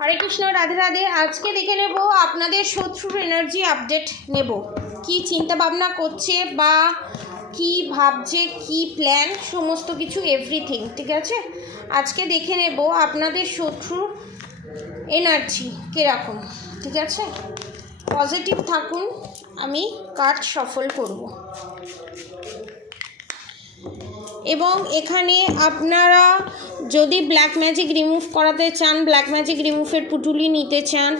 হরে কৃষ্ণ, রাধে রাধে। আজকে দেখে নেব আপনাদের শত্রুর এনার্জি আপডেট নেব, কি চিন্তা ভাবনা করছে বা কি ভাবছে, কি প্ল্যান, সমস্ত কিছু এভরিথিং। ঠিক আছে, আজকে দেখে নেব আপনাদের শত্রুর এনার্জি কীরকম। ঠিক আছে, পজিটিভ থাকুন, আমি কার্ড সফল করব। এবং এখানে আপনারা যদি ব্ল্যাক ম্যাজিক রিমুভ করাতে চান, ব্ল্যাক ম্যাজিক রিমুভের পুটুলি নিতে চান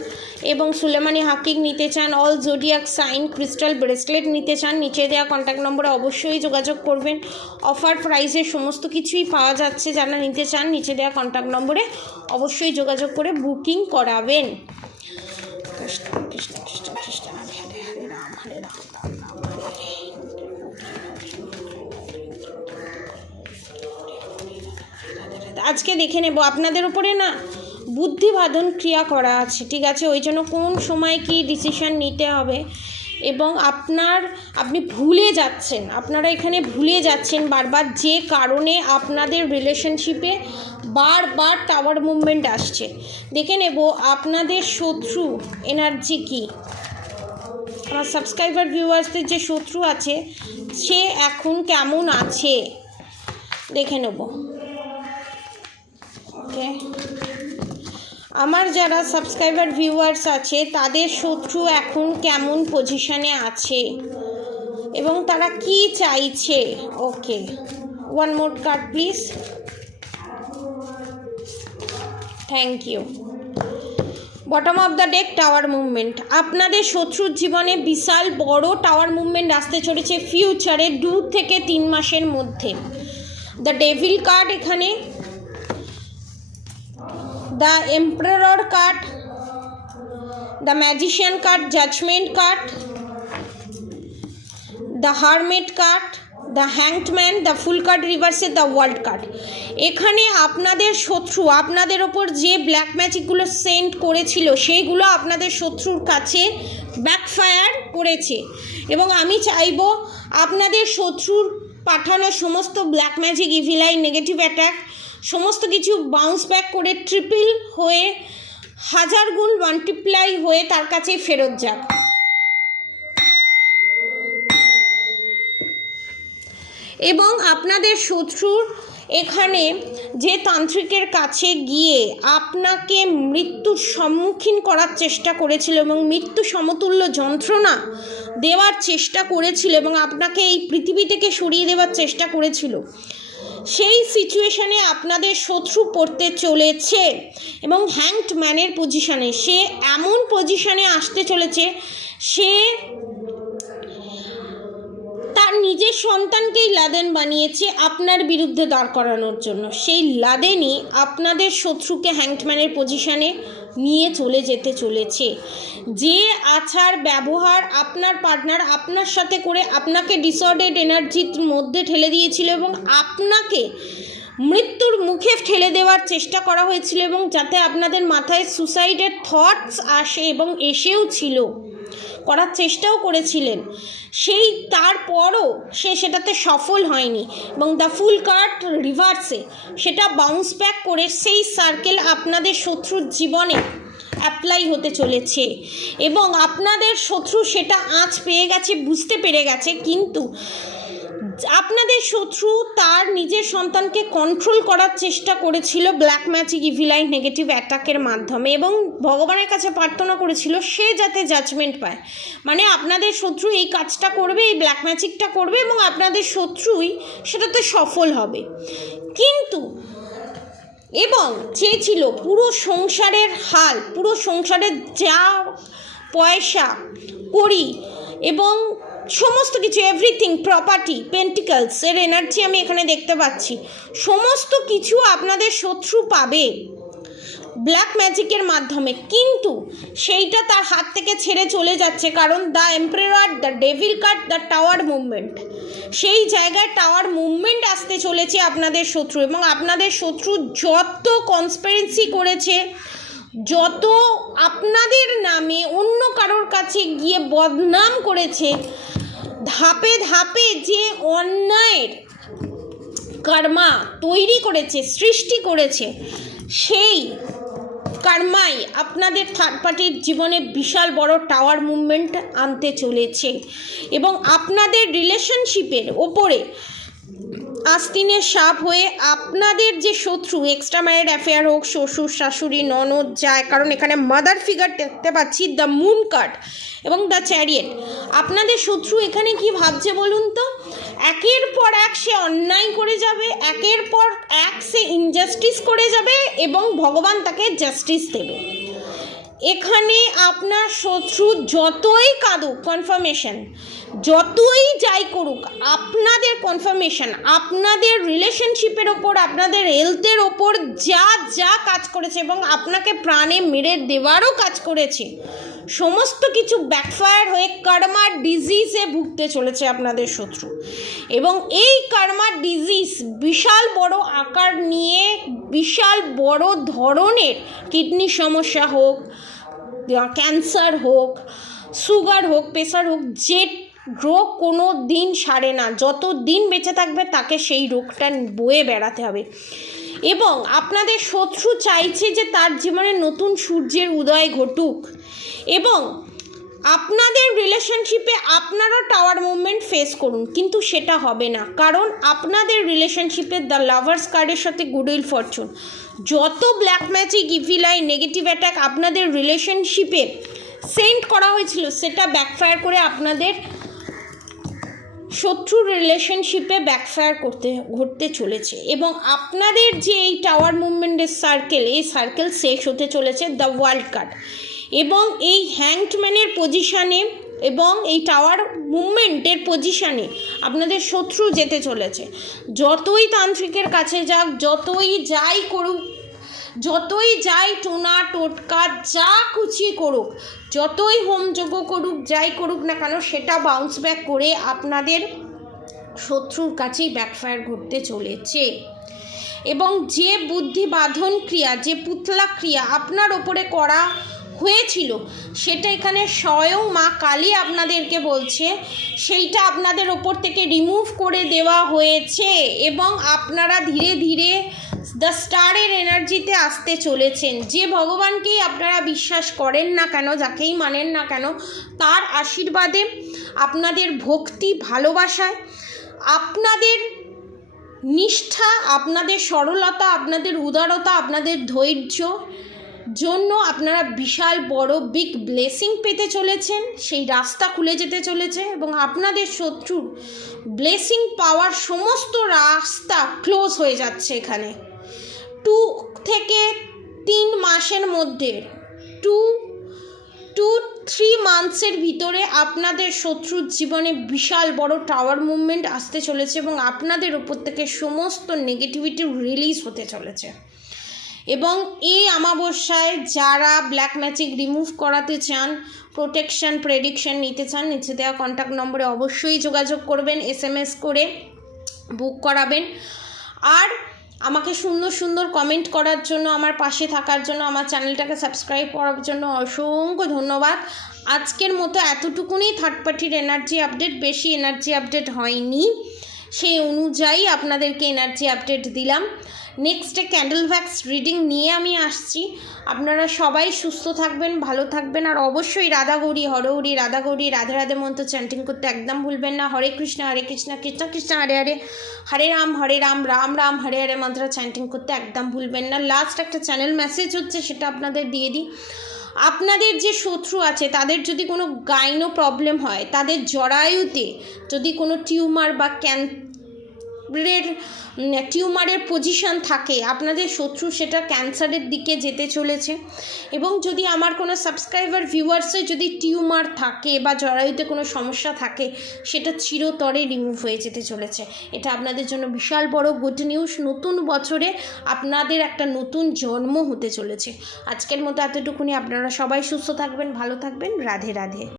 এবং সুলেমানি হাকিক নিতে চান, all zodiac sign crystal bracelet নিতে চান, নিচে দেওয়া কন্ট্যাক্ট নম্বরে অবশ্যই যোগাযোগ করবেন। অফার প্রাইসে সমস্ত কিছুই পাওয়া যাচ্ছে, যারা নিতে চান নিচে দেওয়া কন্ট্যাক্ট নম্বরে অবশ্যই যোগাযোগ করে বুকিং করাবেন। কৃষ্ণ কৃষ্ণ কৃষ্ণ কৃষ্ণ হরে হরে, হরে রাম হরে রাম রাম রাম হরে হরে। আজকে দেখে নেব আপনাদের উপরে না বুদ্ধিবাদন ক্রিয়া করা আছে। ঠিক আছে, ওই জন্য কোন সময় কি ডিসিশন নিতে হবে এবং আপনি ভুলে যাচ্ছেন, আপনারা এখানে ভুলে যাচ্ছেন বারবার, যে কারণে আপনাদের রিলেশনশিপে বারবার টাওয়ার মুভমেন্ট আসছে। দেখে নেব আপনাদের শত্রু এনার্জি কি। আমার সাবস্ক্রাইবার ভিউয়ার্সদের যে শত্রু আছে সে এখন কেমন আছে দেখে নেব। ওকে, আমার যারা সাবস্ক্রাইবার ভিউয়ার্স আছে তাদের শত্রু এখন কেমন পজিশনে আছে এবং তারা কি চাইছে। Okay, one more card please, thank you. Bottom of the deck tower movement. আপনাদের শত্রুর জীবনে বিশাল বড় টাওয়ার মুভমেন্ট আসতে চলেছে ফিউচারে 2 থেকে 3 মাসের মধ্যে। দ্য ডেভিল কার্ড এখানে, the emperor card, the magician card, judgment card, the hermit card, the hanged man, the full card reverse, the world card। এখানে আপনাদের শত্রু আপনাদের ওপর যে ব্ল্যাক ম্যাজিকগুলো সেন্ড করেছিল সেইগুলো আপনাদের শত্রুর কাছে ব্যাকফায়ার করেছে এবং আমি চাইবো আপনাদের শত্রুর পাঠানো সমস্ত black magic, evil I, negative attack সমস্ত কিছু বাউন্স ব্যাক করে ট্রিপল হয়ে 1000 গুণ মাল্টিপ্লাই হয়ে তার কাছে ফেরত যাক। এবং আপনাদের শত্রুর এখানে যে তান্ত্রিকের কাছে গিয়ে আপনাকে মৃত্যুর সম্মুখীন করার চেষ্টা করেছিল এবং মৃত্যু সমতুল্য যন্ত্রণা দেওয়ার চেষ্টা করেছিল এবং আপনাকে এই পৃথিবী থেকে সরিয়ে দেওয়ার চেষ্টা করেছিল, সেই সিচুয়েশানে আপনাদের শত্রু পড়তে চলেছে এবং হ্যাংড ম্যানের পজিশানে সে এমন পজিশানে আসতে চলেছে, সে তার নিজের সন্তানকেই লাদেন বানিয়েছে আপনার বিরুদ্ধে দাঁড় করানোর জন্য। সেই লাদেনই আপনাদের শত্রুকে হ্যাংডম্যানের পজিশানে নিয়ে চলে যেতে চলেছে। যে আচার ব্যবহার আপনার পার্টনার আপনার সাথে করে আপনাকে ডিসঅর্ডার্ড এনার্জির মধ্যে ঠেলে দিয়েছিল এবং আপনাকে মৃত্যুর মুখে ঠেলে দেওয়ার চেষ্টা করা হয়েছিল এবং যাতে আপনাদের মাথায় সুসাইডের থটস আসে এবং এসেও ছিল, করার চেষ্টাও করেছিলেন, সেই তারপরও সে সেটাতে সফল হয়নি এবং দ্য ফুল কার্ড রিভার্সে সেটা বাউন্স ব্যাক করে সেই সার্কেল আপনাদের শত্রুর জীবনে অ্যাপ্লাই হতে চলেছে এবং আপনাদের শত্রু সেটা আঁচ পেয়ে গেছে, বুঝতে পেরে গেছে, কিন্তু আপনাদের শত্রু তার নিজের সন্তানকে কন্ট্রোল করার চেষ্টা করেছিল black magic, evil I, negative অ্যাটাকের মাধ্যমে এবং ভগবানের কাছে প্রার্থনা করেছিল সে যাতে জাজমেন্ট পায়। মানে আপনাদের শত্রু এই কাজটা করবে, এই ব্ল্যাক ম্যাজিকটা করবে এবং আপনাদের শত্রুই সেটাতে সফল হবে। কিন্তু এবং চেয়েছিল পুরো সংসারের হাল, পুরো সংসারের যা পয়সা করি এবং সমস্ত কিছু এভরিথিং, প্রপার্টি, পেন্টিকলস এর এনার্জি আমি এখানে দেখতে পাচ্ছি, সমস্ত কিছু আপনাদের শত্রু পাবে ব্ল্যাক ম্যাজিকের মাধ্যমে, কিন্তু সেইটা তার হাত থেকে ছেড়ে চলে যাচ্ছে কারণ the emperor, the devil card, the tower movement, সেই জায়গায় টাওয়ার মুভমেন্ট আসতে চলেছে আপনাদের শত্রু এবং আপনাদের শত্রু যত কনস্পিরেসি করেছে, যত আপনাদের নামে অন্য কারোর কাছে গিয়ে বদনাম করেছে, ধাপে ধাপে যে অন্যায়ের কর্মা তৈরি করেছে, সৃষ্টি করেছে, সেই কর্মাই আপনাদের থার্ড পার্টির জীবনে বিশাল বড় টাওয়ার মুভমেন্ট আনতে চলেছে এবং আপনাদের রিলেশনশিপের ওপরে আস্তিনের সাপ হয়ে আপনাদের যে শত্রু, এক্সট্রা ম্যারিড অ্যাফেয়ার হোক, শ্বশুর শাশুড়ি ননদ যায়, কারণ এখানে মাদার ফিগার দেখতে পাচ্ছি, দ্য মুন কার্ড এবং দ্য চ্যারিয়েট। আপনাদের শত্রু এখানে কি ভাবছে বলুন তো? একের পর এক সে অন্যায় করে যাবে, একের পর এক সে ইনজাস্টিস করে যাবে এবং ভগবান তাকে জাস্টিস দেবে। এখানে আপনার শত্রু যতই কাঁদুক, কনফার্মেশন যতই যাই করুক, আপনাদের কনফার্মেশন, আপনাদের রিলেশনশিপের ওপর, আপনাদের হেলথের ওপর যা যা কাজ করেছে এবং আপনাকে প্রাণে মেরে দেওয়ারও কাজ করেছে, সমস্ত কিছু ব্যাকফায়ার হয়ে কার্মার ডিজিজে ভুগতে চলেছে আপনাদের শত্রু। এবং এই কার্মার ডিজিজ বিশাল বড় আকার নিয়ে, বিশাল বড় ধরনের কিডনি সমস্যা হোক, ক্যান্সার হোক, সুগার হোক, প্রেশার হোক, যে রোগ কোনো দিন সারে না, যত দিন বেঁচে থাকবে তাকে সেই রোগটা বয়ে বেড়াতে হবে। এবং আপনাদের শত্রু চাইছে যে তার জীবনে নতুন সূর্যের উদয় ঘটুক এবং আপনাদের রিলেশনশিপে আপনারও টাওয়ার মুভমেন্ট ফেস করুন, কিন্তু সেটা হবে না, কারণ আপনাদের রিলেশনশিপে দ্য লাভার্স কার্ডের সাথে গুডউইল ফরচুন, যত black magic, evil I, negative attack আপনাদের রিলেশনশিপে সেন্ড করা হয়েছিল সেটা ব্যাকফায়ার করে আপনাদের শত্রুর রিলেশনশিপে ব্যাকফায়ার ঘটতে চলেছে। এবং আপনাদের যে এই টাওয়ার মুভমেন্টের সার্কেল, এই সার্কেল শেষ হতে চলেছে দ্য ওয়ার্ল্ড কার্ড এবং এই হ্যাংডম্যানের পজিশানে এবং এই টাওয়ার মুভমেন্টের পজিশানে আপনাদের শত্রু যেতে চলেছে। যতই তান্ত্রিকের কাছে যাক, যতই যাই করুক, যতই যাই টোনা টোটকা যা কুচি করুক, যতই হোমযজ্ঞ করুক, যাই করুক না কেন, সেটা বাউন্স ব্যাক করে আপনাদের শত্রুর কাছেই ব্যাকফায়ার ঘটতে চলেছে। এবং যে বুদ্ধি বাঁধন ক্রিয়া, যে পুতলা ক্রিয়া আপনার ওপরে করা হয়েছিল, সেটা এখানে স্বয়ং মা কালী আপনাদেরকে বলছে সেইটা আপনাদের ওপর থেকে রিমুভ করে দেওয়া হয়েছে এবং আপনারা ধীরে ধীরে দ্য স্টারের এনার্জিতে আসতে চলেছেন। যে ভগবানকেই আপনারা বিশ্বাস করেন না কেন, যাকেই মানেন না কেন, তার আশীর্বাদে, আপনাদের ভক্তি ভালোবাসায়, আপনাদের নিষ্ঠা, আপনাদের সরলতা, আপনাদের উদারতা, আপনাদের ধৈর্য জন্য আপনারা বিশাল বড় বিগ ব্লেসিং পেতে চলেছেন, সেই রাস্তা খুলে যেতে চলেছে এবং আপনাদের শত্রুর ব্লেসিং পাওয়ার সমস্ত রাস্তা ক্লোজ হয়ে যাচ্ছে। এখানে 2 থেকে 3 মাসের মধ্যে, 2-3 মান্থসের ভিতরে আপনাদের শত্রুর জীবনে বিশাল বড় টাওয়ার মুভমেন্ট আসতে চলেছে এবং আপনাদের ওপর থেকে সমস্ত নেগেটিভিটি রিলিজ হতে চলেছে। এবং এই অমাবস্যায় যারা ব্ল্যাক ম্যাজিক রিমুভ করাতে চান, প্রোটেকশন প্রেডিকশন নিতে চান, নিচে দেওয়া কন্ট্যাক্ট নম্বরে অবশ্যই যোগাযোগ করবেন, SMS করে বুক করাবেন। আর আমাকে সুন্দর সুন্দর কমেন্ট করার জন্য, আমার পাশে থাকার জন্য, আমার চ্যানেলটাকে সাবস্ক্রাইব করার জন্য অসংখ্য ধন্যবাদ। আজকের মতো এতটুকুনি থার্ড পার্টির এনার্জি আপডেট, বেশি এনার্জি আপডেট হয়নি, সেই অনুযায়ী আপনাদেরকে এনার্জি আপডেট দিলাম। নেক্সটে ক্যান্ডেল ভ্যাক্স রিডিং নিয়ে আমি আসছি। আপনারা সবাই সুস্থ থাকবেন, ভালো থাকবেন আর অবশ্যই রাধা গৌরী হরহরি, রাধা গৌরী রাধে রাধে মন্ত্র চ্যান্টিং করতে একদম ভুলবেন না। হরে কৃষ্ণ কৃষ্ণ কৃষ্ণ হরে হরে, হরে রাম রাম রাম হরে হরে মন্ত্র চ্যান্টিং করতে একদম ভুলবেন না। লাস্ট একটা চ্যানেল মেসেজ হচ্ছে, সেটা আপনাদের দিয়ে দিই। আপনাদের যে শত্রু আছে তাদের যদি কোনো গাইনো প্রবলেম হয়, তাদের জরায়ুতে যদি কোনো টিউমার বা টিউমারের পজিশন থাকে, আপনাদের শত্রু সেটা ক্যান্সারের দিকে যেতে চলেছে। এবং যদি আমার কোনো সাবস্ক্রাইবার ভিউয়ার্সে যদি টিউমার থাকে বা জরায়ুতে কোনো সমস্যা থাকে, সেটা চিরতরে রিমুভ হয়ে যেতে চলেছে। এটা আপনাদের জন্য বিশাল বড় গুড নিউজ। নতুন বছরে আপনাদের একটা নতুন জন্ম হতে চলেছে। আজকের মতো এতটুকুনি। আপনারা সবাই সুস্থ থাকবেন, ভালো থাকবেন। রাধে রাধে।